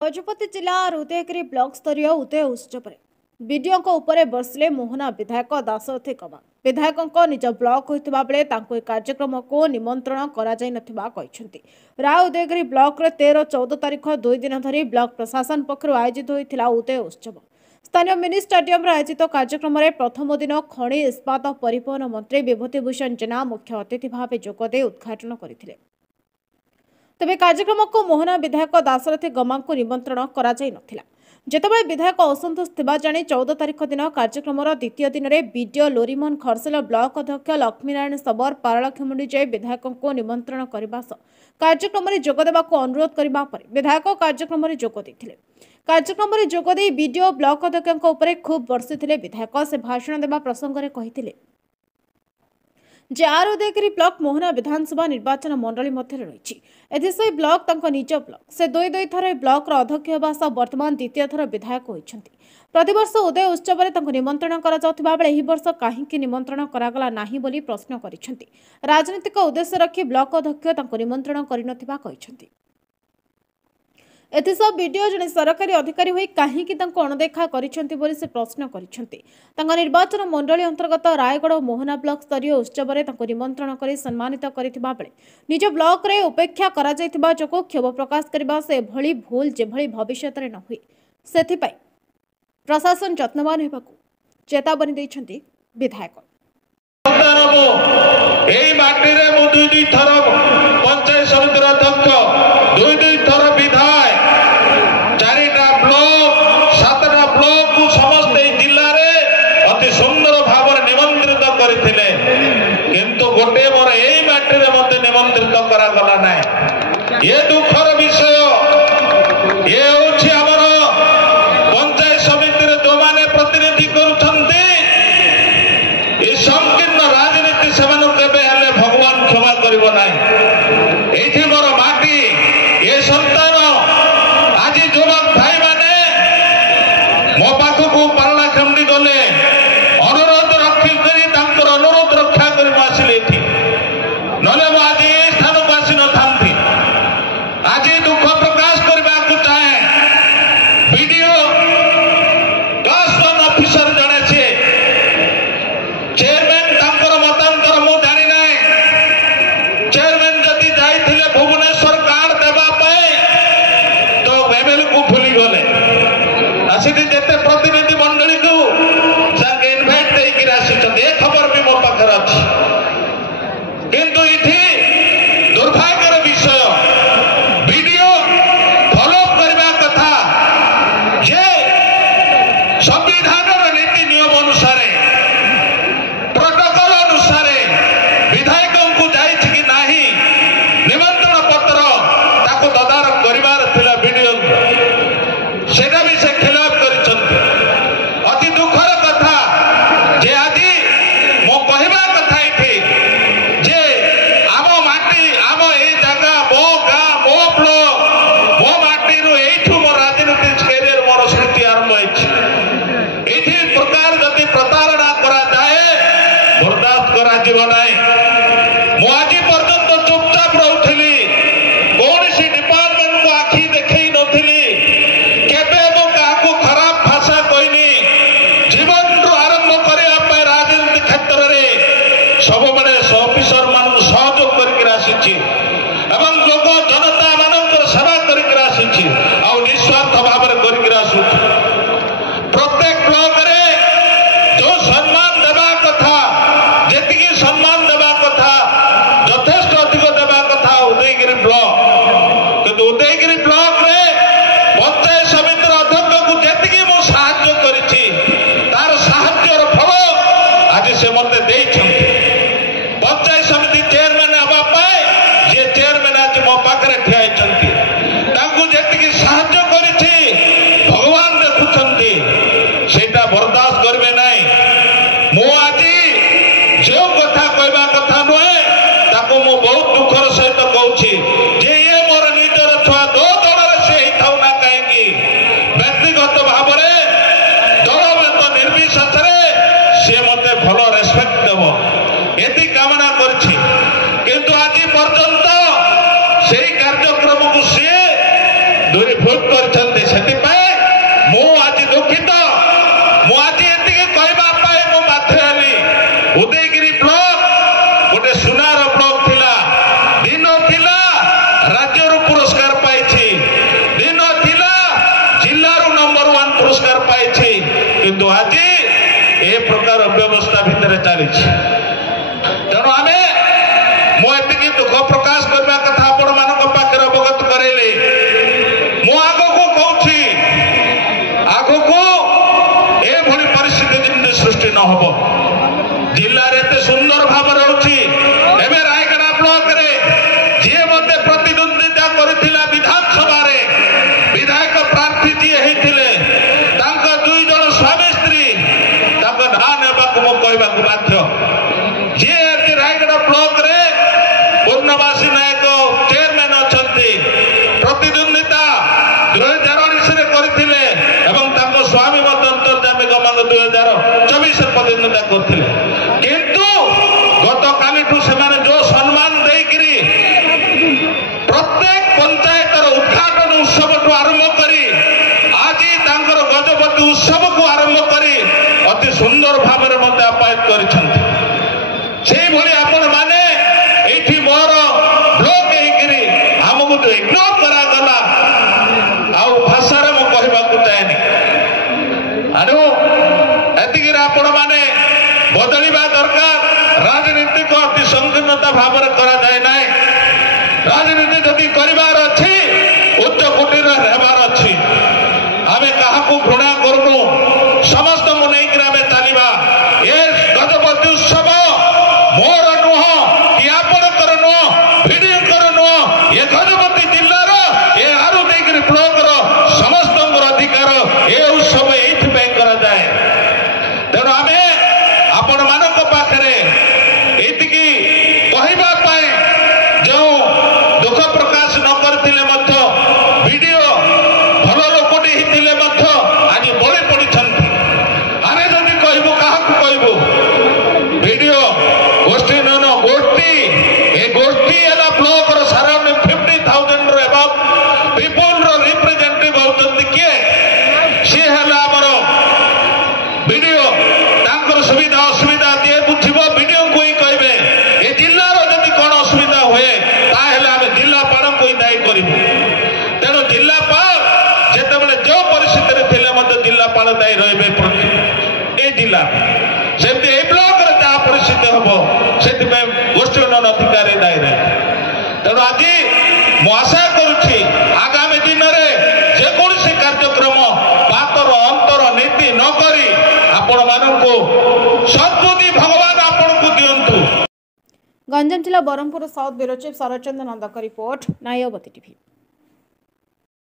गजपति जिला उदयगिरी ब्लॉक स्तरीय उदय उत्सव विडीओ उपरे बसिले मोहना विधायक दाशरथी गमा विधायकों निज ब्लॉक होता बेले कार्यक्रम को निमंत्रण राय उदयगिरी ब्लॉक रे 13-14 तारीख 2 दिन धरी ब्लॉक प्रशासन पक्षर आयोजित होता उदय उत्सव स्थानीय मिनी स्टेडियम आयोजित कार्यक्रम में प्रथम दिन खनि इस्पात परिवहन मंत्री विभूतिभूषण जेना मुख्य अतिथि भाव जोगदे उद्घाटन करथिले। तेबे कार्यक्रम को मोहना विधायक दाशरथी गमा को निमंत्रण करा जाय नथिला। जेतेबेले विधायक असंतोष थिबा जानी 14 तारीख दिन कार्यक्रम द्वितीय दिन में बीडीओ लोरीमन खरसेल ब्लॉक अध्यक्ष लक्ष्मीनारायण सबर पारलाखेमुंडी जाय विधायकों को निमंत्रण करने कार्यक्रम में जोगदेवा अनुरोध करने पर विधायक कार्यक्रम में जोग देथिले। कार्यक्रम में जोगदे बीडीओ ब्लॉक अध्यक्ष खूब बर्षिथिले। विधायक से भाषण देवा प्रसंग में कहिथिले जे आर उदयगिरी ब्लॉक मोहना विधानसभा निर्वाचन मंडली मध्य रही एथिसई ब्लॉक तंको निज ब्लॉक से दुई थर ब्लॉक अध्यक्ष होगा सह वर्तमान द्वितीय थर विधायक होइछन्ति। प्रतिवर्ष उदय उत्सव में निमंत्रण करा जाउथिबा बेले एही वर्ष काहेकि निमंत्रण करागला नाही बोली प्रश्न करिसेंति। राजनीतिक उद्देश्य रखी ब्लॉक अध्यक्ष तंको निमंत्रण करिनथिबा कहिसेंति। एथिसह वीडियो जने सरकारी अधिकारी होई काहेकि तंको अणदेखा करिसेंति बोली से प्रश्न करिसेंति। तंको निर्वाचन मंडली अंतर्गत रायगढ़ मोहना ब्लॉक स्तरीय उत्सव में तंको निमंत्रण करी सम्मानित करिथिबा बेले निज ब्लॉक रे उपेक्षा करा जायथिबा जोको क्षोभ प्रकाश करबा से भली भूल जेभली भविष्यत रे न होई सेथिपई प्रशासन यत्नवान हेबाकू चेतावनी दैछन्ति विधायक। एई माटी रे मु दुई थर पंचायत समिति अध्यक्ष दुई थर विधायक 4टा ब्लॉक 7टा ब्लॉक को समस्त जिल्ला रे अति सुंदर भाव निमंत्रित करथिले किंतु गोटे मोर एई माटी रे मते निमंत्रित करा गला नाही। ये दुखर विषय ये होछि हमर पंचायत समिति रे जो माने प्रतिनिधि करूछन्ते ए संकीर्ण राजनीति सेमान केबे हेले भगवान क्षमा करिवो नाही। एठी मोर माटी ए संतान आज युवक भाई माने मो पाखकू पारलाखेमुंडी गले अनुरोध रखी करी तांकर अनुरोध रक्षा करी आसिले एठी नले मो आज ए स्थान को आसी न थांती। आज दुख प्रकाश करबा को चाहे वीडियो क्लास 1 ऑफिसर जणे छे चेयरमैन तांकर मतांतर मो जानि नाही। चेयरमैन जति जाइथिले भुवनेश्वर कार्ड देबा पाए तो एमएल को भूली गले आसीते जेते प्रतिनिधि मंडली को संगे इनवाइट देई कि रासी ए खबर भी मो पाखर अछि किंतु इठी दुर्भाग्यर विषय वीडियो फॉलो करबा कथा जे संविधान नीति नियम अनुसार प्रोटोकॉल अनुसार विधायकों को जाई कि नाही निमंत्रण पत्र ताको तदारक करिवार थिला वीडियो सेटा भी से खिलाफ करिसंते। अति दुखर कथा जे आदि मो कहबा कथा इठी जे आमो माटी आमो ए जगह मो गा मो ब्लॉक मो माटी रु एठु मो राजनीतिक कैरियर मोर स्थिति आरंभ होइछि। एठी प्रकार जति प्रतारणा करा जाए बर्दाश्त करा जीव नाही। मो आज पर्यंत चुपचाप रहउथिली कोनसी डिपार्टमेंट को आखी देखई नथिली केबे मो काको खराब भाषा कहनी जीवन रु आरंभ करिया पे राजनीति क्षेत्र रे सब माने ऑफिसर मान सहयोग करके आसीछि एवं लोक जनता मानकर सेवा करके आसीछि आ निस्वार्थ भाव रे करके आसुछि। प्रत्येक ब्लॉक रे जो सम्मान देबा कथा जेतिकी सम्मान आज ए प्रकार व्यवस्था भितर चली तेणु आम मुझे दुख प्रकाश करने कथा आपण मान पाखे अवगत करैली मु आग को कहूँ आग को एभली परिस्थिति जमी सृष्टि न हो जिले एते सुंदर भाव रही रायगड़ा ब्लॉक रे जी मत प्रतिद्वंदिता करथिला विधानसभा रे विधायक प्रार्थी जी होते दुई जन स्वामी स्त्री ना ने कहवाक बाध्य जी रायगड़ा ब्लॉक रे पूर्णवासी नायक चेयरमैन अच्छा प्रतिद्वंदिता 2019 करथिले एवं स्वामी मत अंतर्जामिक मान 2024 प्रतिद्वंदिता करथिले किंतु गत काली से जो सम्मान देकरी प्रत्येक पंचायत उद्घाटन उत्सव ठू आरंभ करी आज तांकर गजपति उत्सव को आरंभ करी अति सुंदर भाव में मत आप्यायित करिसेंती सेही आपण माने एठी मोर ब्लॉक हेकरी हमको जो इग्नोर करा गला आउ भाषा रे मु कहबा को चाहेनी अनु एतिकी आपण माने बदलिबा दरकार राजनीति को अति संकीर्णता भाव में करा जाए ना राजनीति जदि करिवार अछि उच्च कोटिर हेबार अछि आमे काहाकू घृणा करूनु समस्त मुनेइकरा में चलिबा ए गजपति उत्सव मोर नुह कि आपणकर नुह भिडियो कर नुह ए गजपति जिल्लार ए आरु देगिरी ब्लॉक समस्त अधिकार ए उत्सव ये करा जाए तेणु आमे आपण मानक पाखरे एतिकी कहबा पाए जो दुख प्रकाश न करथिले मध्य वीडियो भल लोकटी हिथिले मध्य आज बळी पडिछन्ति आमे जदि कहबो काहाकू कहबो वीडियो गोष्ठी न गोष्ठी ए गोष्ठी एला ब्लॉक रो सराउंडिंग 50,000 रो एबव पीपल रो रिप्रेजेंटेटिव होतंती के से हला हमरो वीडियो तांकर सुविधा असुविधा दिए बुझिबो वीडियो को ही कहबे ए जिल्लार जदि कोन असुविधा होए ताहेले आमे जिल्लापाल को ही दायी करिबो तेणु जिल्लापाल जेतेबेले जो परिस्थिति रे थिले मते जिल्लापाल दायी रहबे ए जिल्ला सेमति ए ब्लॉक रे ता परिस्थिति हबो सेति पे गोष्ठी उन्नयन अधिकारी दायी रहे तेणु आज मु आशा करूछि आगामी दिन रे जे कोनसी कार्यक्रम पातर अंतर नीति न करी आपण माननको सद्बुद्धि भगवान आपण को दियंतु। गंजाम जिला बरहमपुर साउथ ब्यूरो चीफ शरद चंद्र नंदक रिपोर्ट नायवती टीवी।